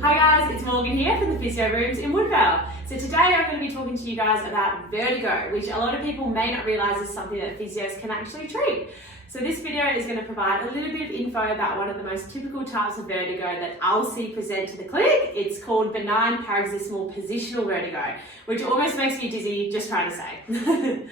Hi guys, it's Morgan here from the Physio Rooms in Woodvale. So today I'm going to be talking to you guys about vertigo, which a lot of people may not realise is something that physios can actually treat. So this video is going to provide a little bit of info about one of the most typical types of vertigo that I'll see present to the clinic. It's called benign paroxysmal positional vertigo, which almost makes me dizzy just trying to say.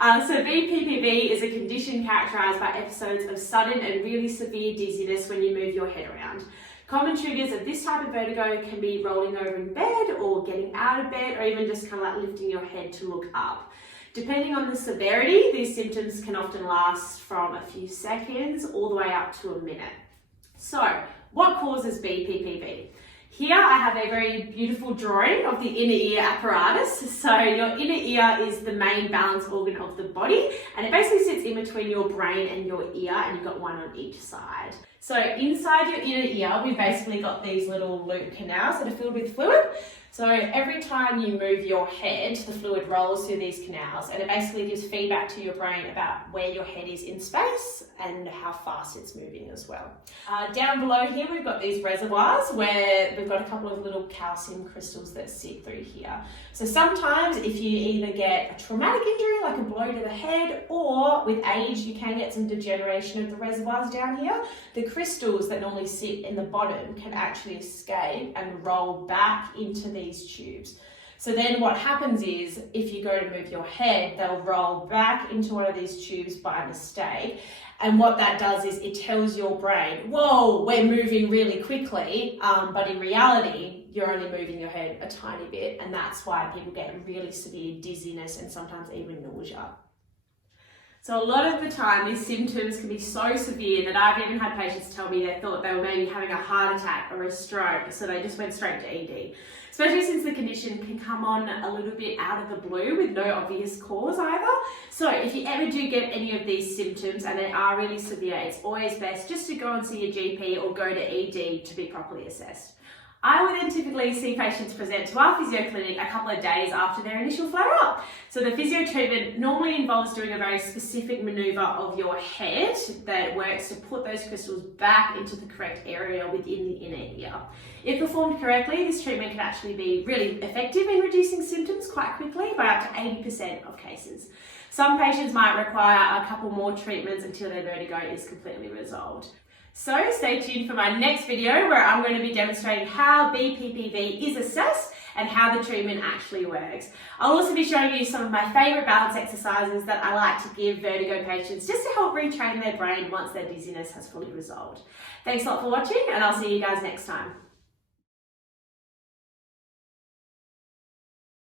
So Bppv is a condition characterised by episodes of sudden and really severe dizziness when you move your head around. Common triggers of this type of vertigo can be rolling over in bed or getting out of bed or even just kind of like lifting your head to look up. Depending on the severity, these symptoms can often last from a few seconds all the way up to a minute. So, what causes Bppv? Here I have a very beautiful drawing of the inner ear apparatus. So your inner ear is the main balance organ of the body, and it basically sits in between your brain and your ear, and you've got one on each side. So inside your inner ear, we've basically got these little loop canals that are filled with fluid. So every time you move your head, the fluid rolls through these canals, and it basically gives feedback to your brain about where your head is in space and how fast it's moving as well. Down below here, we've got these reservoirs where we've got a couple of little calcium crystals that sit through here. So sometimes if you either get a traumatic injury, like a blow to the head, or with age, you can get some degeneration of the reservoirs down here. The crystals that normally sit in the bottom can actually escape and roll back into these tubes. So then what happens is, if you go to move your head, they'll roll back into one of these tubes by mistake. And what that does is it tells your brain, whoa, we're moving really quickly. But in reality, you're only moving your head a tiny bit. And that's why people get really severe dizziness and sometimes even nausea. So a lot of the time, these symptoms can be so severe that I've even had patients tell me they thought they were maybe having a heart attack or a stroke, so they just went straight to ED. Especially since the condition can come on a little bit out of the blue with no obvious cause either. So if you ever do get any of these symptoms and they are really severe, it's always best just to go and see your GP or go to ED to be properly assessed. I would then typically see patients present to our physio clinic a couple of days after their initial flare-up. So the physio treatment normally involves doing a very specific manoeuvre of your head that works to put those crystals back into the correct area within the inner ear. If performed correctly, this treatment can actually be really effective in reducing symptoms quite quickly by up to 80% of cases. Some patients might require a couple more treatments until their vertigo is completely resolved. So stay tuned for my next video where I'm going to be demonstrating how Bppv is assessed and how the treatment actually works. I'll also be showing you some of my favourite balance exercises that I like to give vertigo patients just to help retrain their brain once their dizziness has fully resolved. Thanks a lot for watching, and I'll see you guys next time.